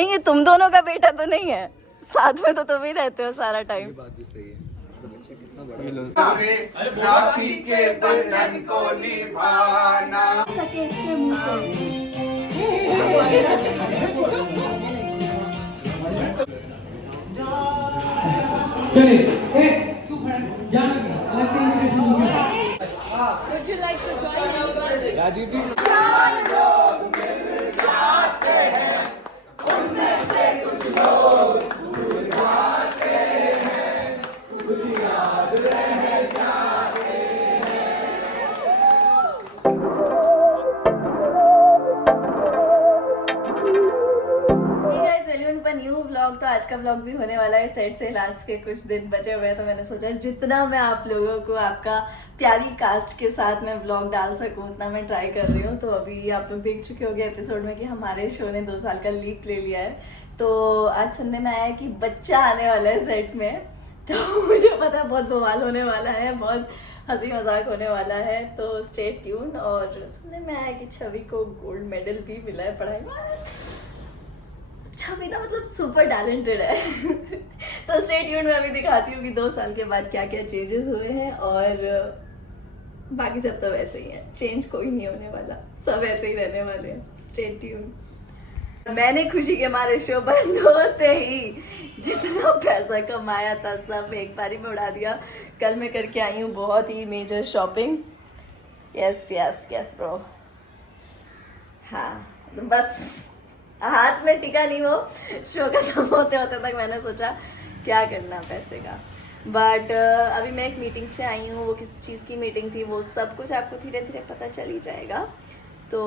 कहीं ये तुम दोनों का बेटा तो नहीं है? साथ में तो तुम ही रहते हो सारा टाइम। ये बात भी सही है। तो बच्चा कितना बड़ा है। राखी के बंधन को निभाना। राजीव जी न्यू व्लॉग। तो आज का व्लॉग भी होने वाला है सेट से लास्ट के कुछ दिन बचे हुए हैं, तो मैंने सोचा जितना मैं आप लोगों को आपका प्यारी कास्ट के साथ मैं व्लॉग डाल सकूं उतना मैं ट्राई कर रही हूँ। तो अभी आप लोग देख चुके होंगे एपिसोड में कि हमारे शो ने 2 साल का लीप ले लिया है। तो आज सुनने में आया कि बच्चा आने वाला है सेट में, तो मुझे पता है बहुत बवाल होने वाला है, बहुत हंसी मजाक होने वाला है। तो स्टे ट्यून। और सुनने में आया कि छवि को गोल्ड मेडल भी मिला है पढ़ाई में। छवि ना मतलब सुपर टैलेंटेड है। तो स्टे ट्यून में अभी दिखाती हूँ कि 2 साल के बाद क्या क्या चेंजेस हुए हैं। और बाकी सब तो वैसे ही है, चेंज कोई नहीं होने वाला, सब ऐसे ही रहने वाले हैं। Stay tune. मैंने खुशी के मारे शो बंद होते ही जितना पैसा कमाया था सब एक बारी में उड़ा दिया। कल मैं करके आई हूँ बहुत ही major shopping. Yes yes yes bro. हाँ बस हाथ में टिका नहीं वो, शो खत्म होते होते तक मैंने सोचा क्या करना पैसे का। बट अभी मैं एक मीटिंग से आई हूँ, वो किस चीज़ की मीटिंग थी वो सब कुछ आपको धीरे धीरे पता चल ही जाएगा। तो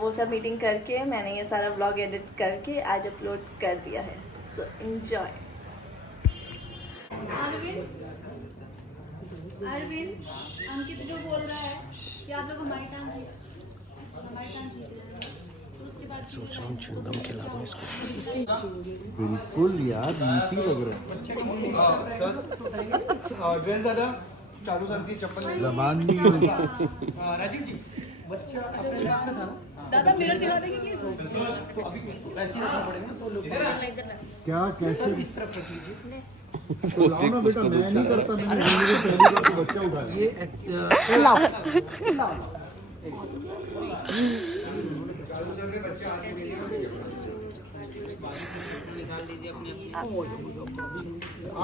वो सब मीटिंग करके मैंने ये सारा व्लॉग एडिट करके आज अपलोड कर दिया है। So enjoy. अरविंद अंकित जो बोल रहा है कि आप लोग हमारी टांग खींच तो उसके बाद सोच रहा हूँ च्युइंगम खिला दूँ इसको। बिल्कुल यार नीति लग रहा है। ड्रेस दादा चालू सर की चप्पल जबान नहीं होगी। राजीव जी बच्चा अपने बैग में था ना दादा मिरर दिखा देंगे तो अभी वैसे ही रखना पड़ेगा तो लोग क्या कैसे इस तरफ रख लीजिए। लाओ ना बेटा, मैं नहीं करता, मैंने जिंदगी में पहली बार तो बच्चा उठाया। ये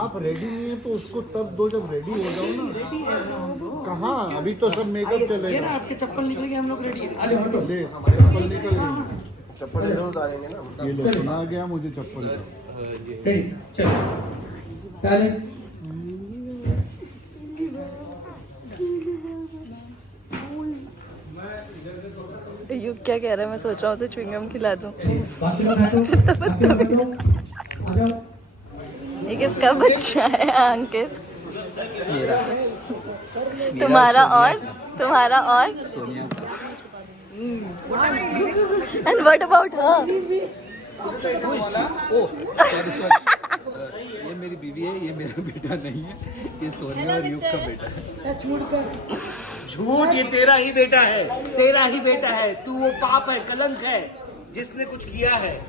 आप रेडी नहीं है तो उसको तब दो जब रेडी हो जाओ ना। कहाँ अभी तो सब मेकअप ये चलेगा। ना आपके चप्पल निकल गए, हम लोग रेडी है। आज हटो ले चप्पल निकल गई। चप्पल इधर उतारेंगे ना। ये लो सुना गया मुझे चप्पल का। रेडी चलो साइलेंट। यू क्या कह रहा है? मैं सोच रहा हूँ उसे च्युइंगम खिला दूँ। बाकी लोग हटो, बाकी लोग हटो, आ जाओ। ये किसका बच्चा है अंकित? मेरा तुम्हारा और तुम्हारा और सोनिया का। And what about her? ये मेरी बीवी है, ये मेरा बेटा नहीं है, ये सोनिया और युग का बेटा है। झूठ, ये तेरा ही बेटा है, तेरा ही बेटा है। तू वो पाप है, कलंक है जिसने कुछ किया है।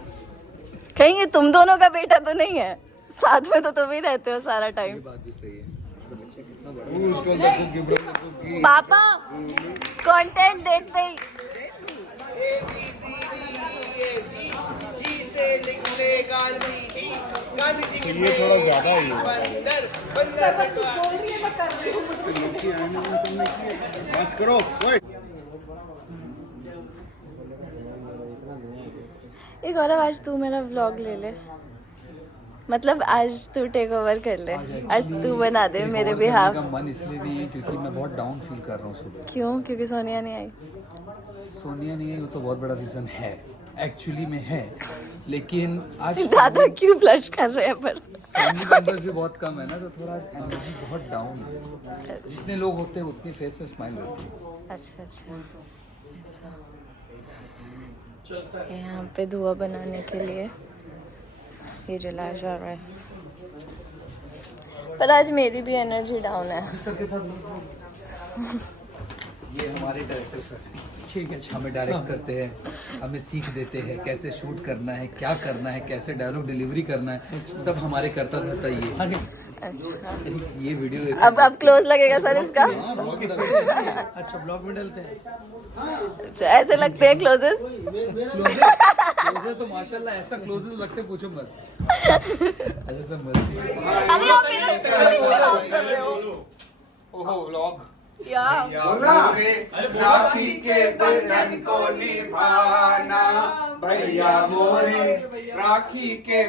कहीं ये तुम दोनों का बेटा तो नहीं है? साथ में तो तुम ही रहते हो सारा ये टाइम। बात भी सही है। तो बच्चा कितना बड़ा है। पापा कंटेंट देखते ही जी से निकले गांधी जी, गांधी जी के ये थोड़ा ज्यादा ही है। बंदर बंदर बस करो ओए। एक और आज तू मेरा व्लॉग ले ले, मतलब आज तू टेक ओवर कर ले, आज तू बना दे मेरे बिहाफ। का मन इसलिए नहीं है क्योंकि मैं बहुत डाउन फील कर रहा हूँ सुबह। क्यों? क्योंकि सोनिया नहीं आई। सोनिया नहीं है, वो तो बहुत बड़ा रीजन है, एक्चुअली में है। लेकिन आज दादा क्यों ब्लश कर रहे हैं? पर फैमिली मेंबर्स भी बहुत कम है ना, तो थोड़ा एनर्जी बहुत डाउन है। जितने लोग होते हैं उतनी फेस में स्माइल रहती है। अच्छा अच्छा ऐसा। यहाँ पे धुआं बनाने के लिए ये जलाया जा रहा है, पर आज मेरी भी एनर्जी डाउन है। सर के साथ ये हमारे डायरेक्टर सर। ठीक है। हमें डायरेक्ट करते हैं, हमें सीख देते हैं कैसे शूट करना है, क्या करना है, कैसे डायलॉग डिलीवरी करना है, सब हमारे करता धरता ये आगे अच्छा ये वीडियो अब क्लोज लगेगा सर इसका। अच्छा ब्लॉग में डालते हैं। अच्छा, ऐसे लगते हैं क्लोजेस। क्लोजेस तो माशाल्लाह ऐसा क्लोजेस लगते पूछो मत। ऐसा सब मस्ती। अरे आप मेरा ओहो व्लॉग या राखी के बंधन को निभाना भैया मोरे राखी के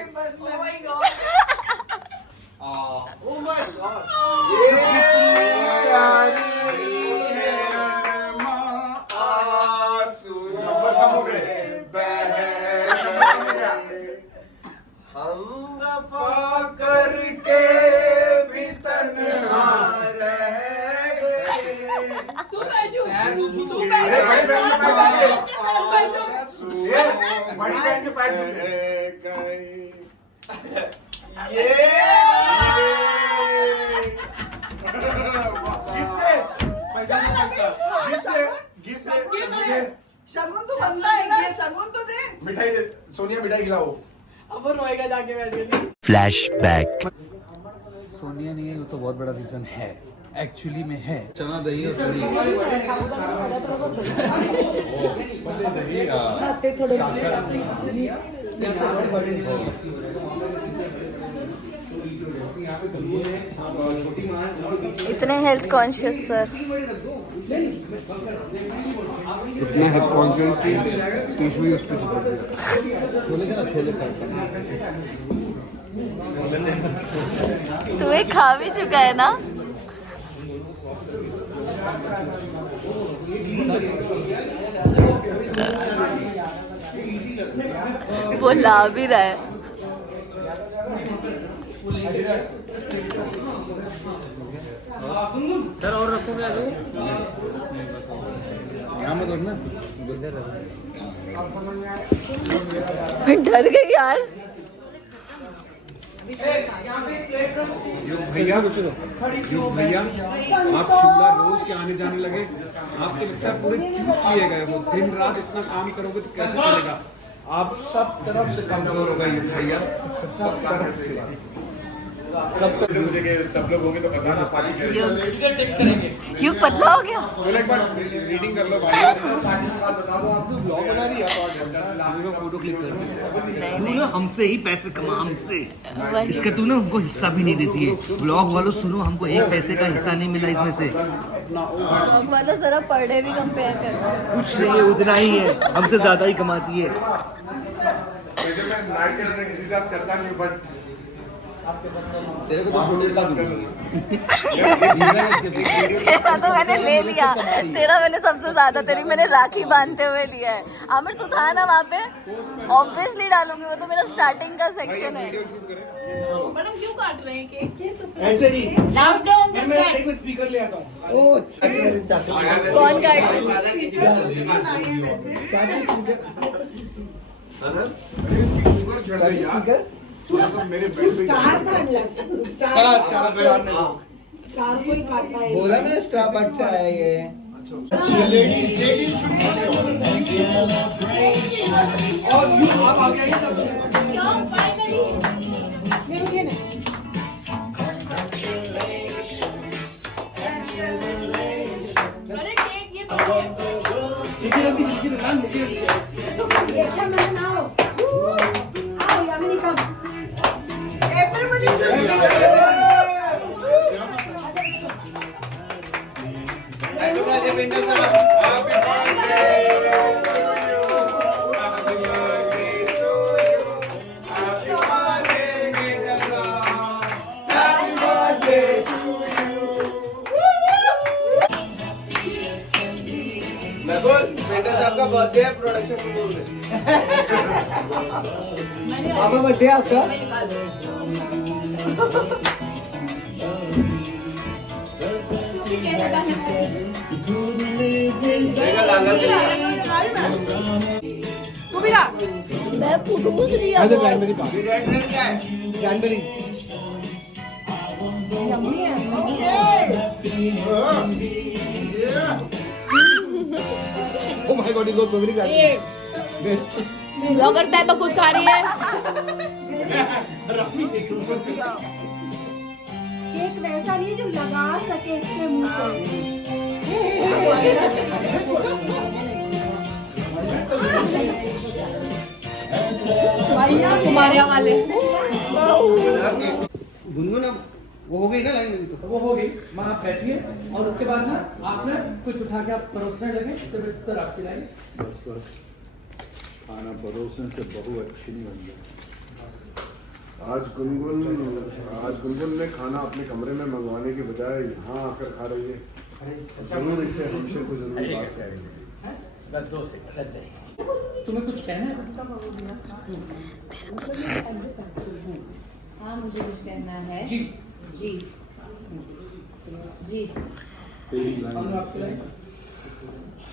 हम वफा करके भी तन्हा रह गए। बड़ी बहन के पैर शगुन तो बनता है ना, शगुन तो दे। मिठाई दे, सोनिया मिठाई खिलाओ। अब वो रोएगा जाके बैठ के। फ्लैशबैक। सोनिया नहीं है वो तो बहुत बड़ा रीजन है, एक्चुअली में है चना दही और दही। इतने हेल्थ कॉन्शियस सर। इतना हेल्थ कॉन्शियस की टिश्यू ही उस पर चिपक गया। छोले का ना छोले का तुम्हें खा भी चुका है ना। वो ला भी रहा है। सर और रखोगे आलू? यहाँ मत रखना। डर गई यार। भैया भैया आप शिमला रोज के आने जाने लगे, आपके लगता है पूरे चूस लिए गए हो। दिन रात इतना काम करोगे तो कैसे चलेगा? आप सब तरफ से कमजोर हो गए भैया, सब तरफ से। सब लोग होंगे तो बताना पार्टी युग पतला हो गया। चलो एक बार रीडिंग कर लो भाई। बता दो आप ब्लॉग बना रही है फोटो क्लिक कर तू ना हमसे ही पैसे कमा, हमसे। वही। इसका तू ना हमको हिस्सा भी नहीं देती है। ब्लॉग वालों सुनो, हमको एक पैसे का हिस्सा नहीं मिला इसमें से। लोग वालों जरा पर डे भी कंपेयर करो। कुछ नहीं है, उतना ही है, हमसे ज्यादा ही कमाती है। वैसे मैं नाइट में किसी से करता नहीं, बट तेरे को तो फोटो इसका दूंगा। तेरा तो मैंने ले लिया, तेरा मैंने सबसे ज्यादा, तेरी मैंने राखी बांधते हुए लिया है। आमिर तू था ना वहाँ पे, ऑब्वियसली डालूंगी, वो तो मेरा स्टार्टिंग का सेक्शन है। मैडम क्यों काट रहे हैं केक? ऐसे नहीं, मैं स्पीकर ले आता हूँ। कौन काट मेरे बोला मैं स्टार बच्चा है ये। अरे केक ये आपका बर्थडे है, प्रोडक्शन बोल रहे। पापा बर्थडे आपका? तू भी ला। मैं पुटूस लिया। Cranberry cranberries oh my God, ये लोग मेरी गाड़ी ब्लॉगर साहब तो खुद खा रही है। केक वैसा नहीं है जो लगा सके इसके मुंह तुम्हारे वाले गुनगुन वो हो गई ना लाइन में, वो हो गई। माँ आप बैठिए और उसके बाद ना आप ना कुछ उठा के आप परोसने लगे तो फिर सर आपकी लाइन। खाना परोसने से बहु अच्छी नहीं बन गई। आज गुनगुन ने खाना अपने कमरे में मंगवाने के बजाय यहाँ आकर खा रही है। जरूर इससे हमसे को जरूर बात करेंगे। तुम्हें कुछ कहना है? हाँ मुझे कुछ कहना है। जी जी जी और आपकी लाइन।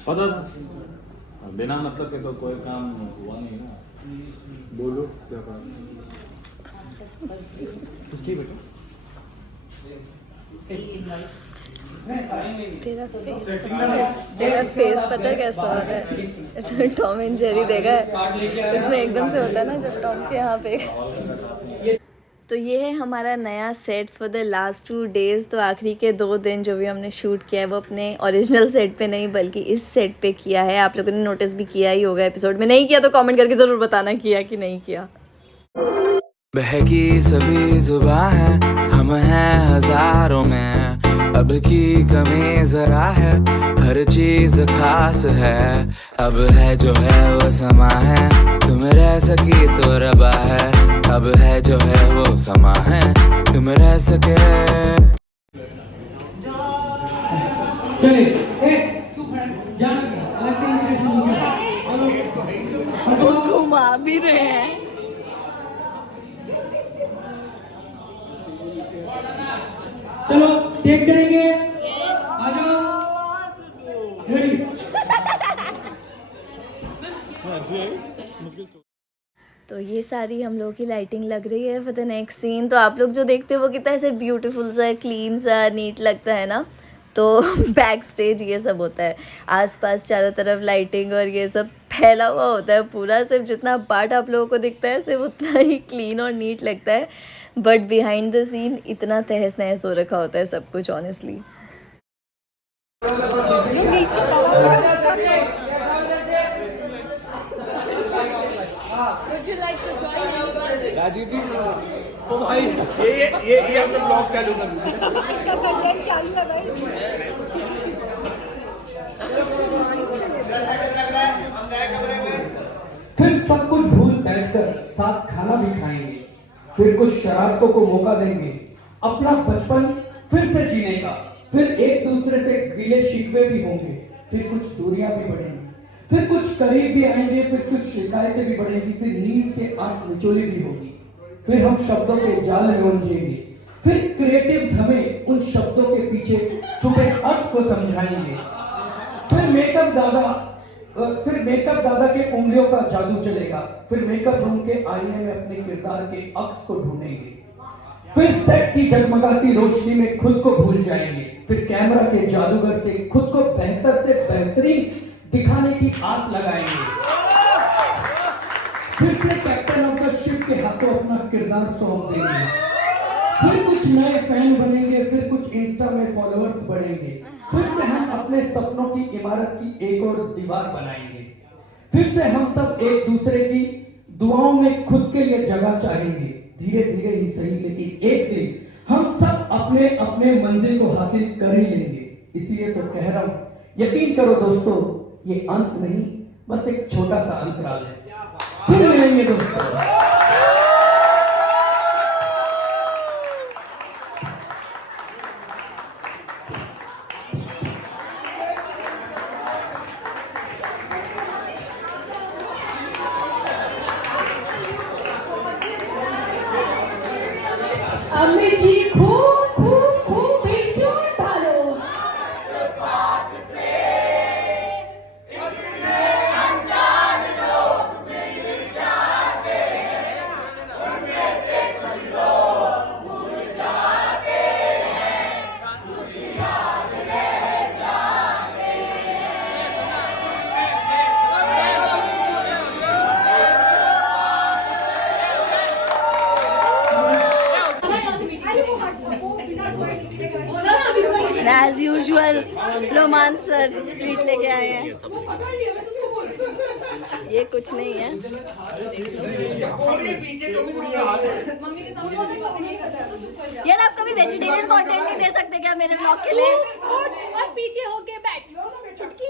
पता था बिना मतलब के तो कोई काम हुआ नहीं ना। बोलो क्या बात तेरा फेस पता है कैसा हो रहा है? टॉम एंड जेरी देखा है उसमें एकदम से होता है ना जब टॉम के यहाँ पे। तो ये है हमारा नया set for the last 2 days। तो आखिरी के 2 दिन जो भी हमने शूट किया है वो अपने ओरिजिनल सेट पे नहीं बल्कि इस सेट पे किया है। आप लोगों ने नोटिस भी किया ही होगा, एपिसोड में नहीं किया तो कमेंट करके ज़रूर बताना किया कि नहीं किया। बहकी सभी जुबां है, हम हैं हजारों में, अब की कमी जरा है, हर चीज खास है, अब है जो है वो समा है, तुम रह सकी तो रबा है, अब है जो है वो समा है, तुम रह सके। चलिए तू खड़ा जाना वो घुमा भी रहे हैं। चलो टेक करेंगे। आ जाओ रेडी। तो ये सारी हम लोगों की लाइटिंग लग रही है फॉर द नेक्स्ट सीन। तो आप लोग जो देखते हो वो कितना ऐसे ब्यूटीफुल सा क्लीन सा नीट लगता है ना। तो बैक स्टेज ये सब होता है, आसपास चारों तरफ लाइटिंग और ये सब फैला हुआ होता है पूरा। सिर्फ जितना पार्ट आप लोगों को दिखता है सिर्फ उतना ही क्लीन और नीट लगता है, बट बिहाइंड द सीन इतना तहस नहस हो रखा होता है सब कुछ ऑनेस्टली। राजीव जी ओ भाई ये हमने ब्लॉग चालू कर दिया। इसका कंटेंट चालू है भाई। फिर सब कुछ भूल बैठकर साथ खाना भी खाएंगे, फिर कुछ शरारतों को मौका देंगे, अपना बचपन फिर से जीने का, फिर एक दूसरे से गिले शिकवे भी होंगे, फिर कुछ दूरियां भी बढ़ेंगी, फिर कुछ करीब भी आएंगे, फिर कुछ शिकायतें भी बढ़ेंगी, फिर नींद से आंख मिचोली भी होगी, फिर हम शब्दों के जाल में उलझेंगे, फिर क्रिएटिव्स हमें उन शब्दों के पीछे छुपे अर्थ को समझाएंगे, फिर मेकअप दादा के उंगलियों का जादू चलेगा, फिर मेकअप रूम के आईने में अपने किरदार के अक्स को ढूंढेंगे, फिर सेट की जगमगाती रोशनी में खुद को भूल जाएंगे, फिर कैमरा के जादूगर से खुद को बेहतर से बेहतरीन दिखाने की आस लगाएंगे, फिर से कैप्टन ऑफ द शिप के हाथों अपना किरदार सौंप देंगे, फिर कुछ नए फैन बनेंगे, फिर कुछ इंस्टा में फॉलोअर्स बढ़ेंगे, फिर से हम अपने सपनों की इमारत की एक और दीवार बनाएंगे, फिर से हम सब एक दूसरे की दुआओं में खुद के लिए जगह चाहेंगे, धीरे धीरे ही सही लेकिन एक दिन हम सब अपने अपने मंजिल को हासिल कर ही लेंगे। इसलिए तो कह रहा हूं, यकीन करो दोस्तों, ये अंत नहीं बस एक छोटा सा अंतराल है, फिर मिलेंगे दोस्तों। अम्मी जी खूब खूब खूब बेचोट डालो। एज यूजुअल रोमांसर ट्रीट लेके आए हैं। ये कुछ नहीं है। यार आप कभी वेजिटेरियन कंटेंट नहीं दे सकते क्या मेरे ब्लॉग के लिए? और पीछे होके बैठ छुटकी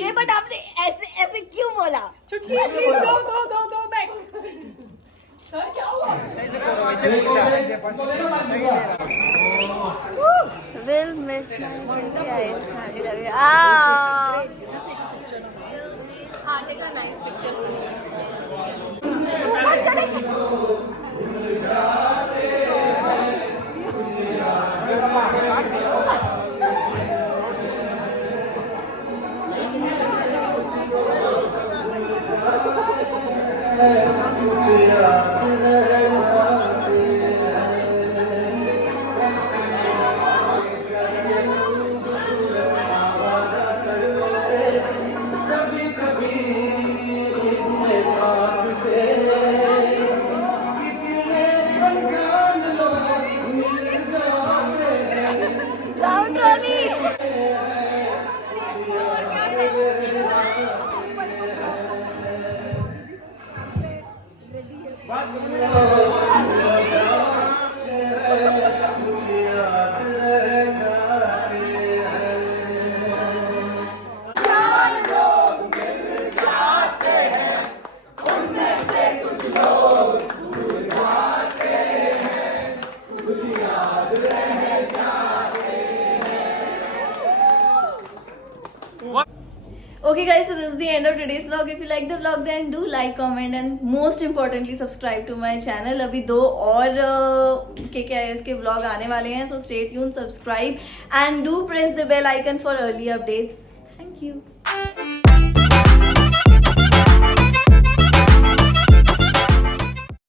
ये बट आपने ऐसे ऐसे क्यों बोला? छुटकी please go go go go back. Will miss my guys. take a nice picture. Round Ronnie. Okay guys, so this is the end of today's vlog. If you like the vlog then do like, comment and most importantly subscribe to my channel. अभी 2 और KKIS के vlog आने वाले हैं, so stay tuned, subscribe and do press the bell icon for early updates. Thank you.